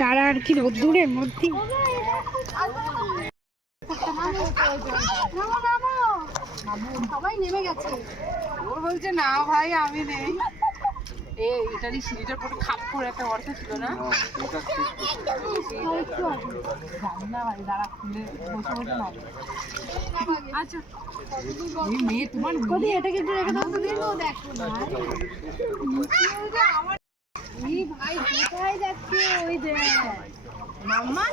তারা আর কি রোদ্দুরের মধ্যে সবাই নেমে গেছে। ওর বলছে না ভাই আমি নেই। এটারই সিঁড়িটার পরে খাপ করে একটা অর্থ ছিল না। দাঁড়া খুলে বসে বসে না। আচ্ছা মেয়ে তোমার এটাকে একটু রেখে দাও তো। দেখো ভাই কোথায় যাচ্ছে? ওই যে মাম্মা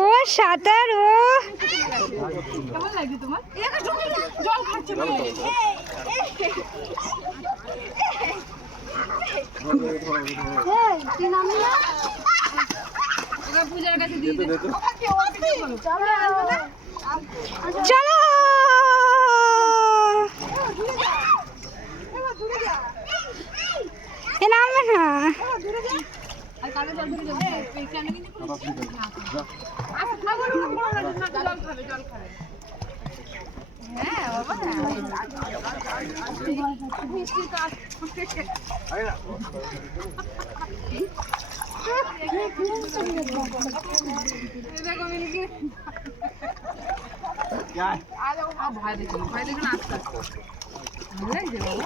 ও সাঁতার ও কেমন লাগছে তোমার? জল খাচ্ছে কি নাম নিয়ে ওরা পূজার কাছে দিয়ে দে। চলো এ নামবে না। আর কারো জল ধরে যাবে এইখানে কিন্তু পুরো জল খাবে। হ্যাঁ বাবা মিষ্টি কাজ দেখো মিলকে ভয় দেখুন আস্তে আস্তে ভালো লাগছে বাবু।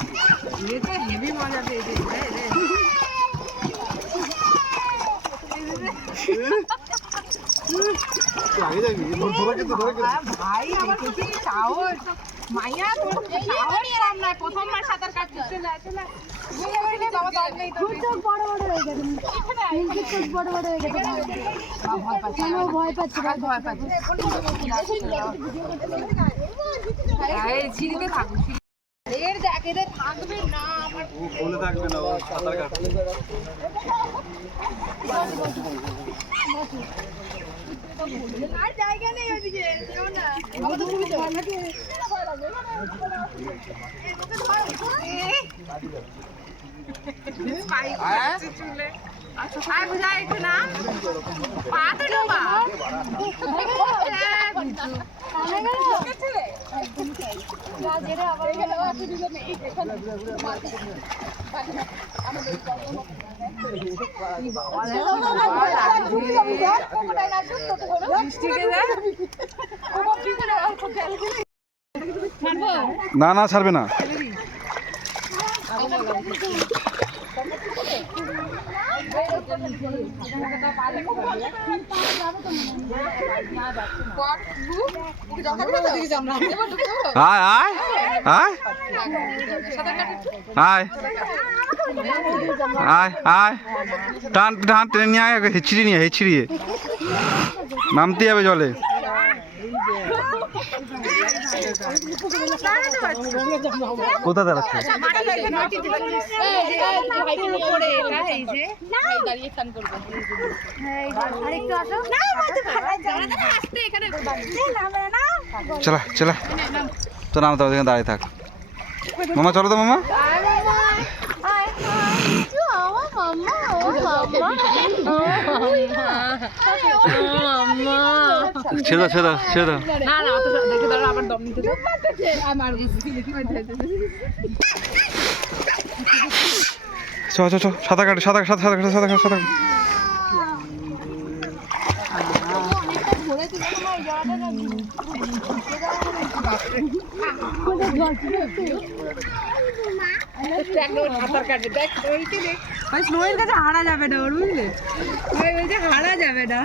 এটা হেভি মজা পেয়েছে ভাই আমার কি সাহস মাইয়া সাহস নাই প্রথমবার সাঁতার কাটছে। সিঁড়িতে থাকবে থাকবে না আমার থাকবে না সাঁতার কাটবে আর জায়গা নেই ওদিকে না না না ছাড়বে না। আয় আয় আয় আয় আয় আয় টান টান টেনে নিয়ে আয় হেঁচড়িয়ে নামতে যাবে জলে। কোথায় দাঁড়াচ্ছে? চলা চলা তো নাম তো দাঁড়িয়ে থাক। মামা চলো তো মামা। ছেড়ে দাও ছেড়ে দাও। চ সাঁতার কাটে সাঁতার সাঁতার কাটে সাঁতার কাটে সাঁতার হারা যাবে না ওর বুঝলে হারা যাবে না।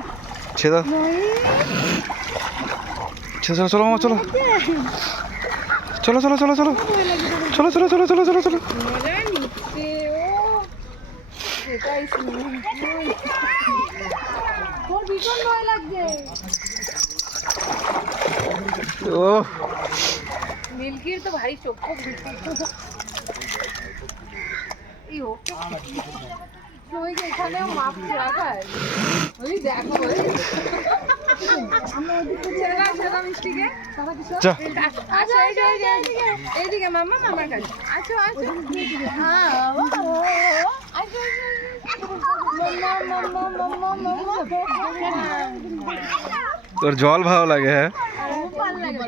ছেড়ে দাও চলো মামা চলো চলো চলো চলো চলো চলো চলো চলো চলো চলো চলো। ও মিল্কির তো ভারী চক্ষু এখানেও মাপছে ওই দেখো মিষ্টিকে এইদিকে মামা মামার কাছে আচ্ছা তোর জল ভালো লাগে। হ্যাঁ ভালো লাগে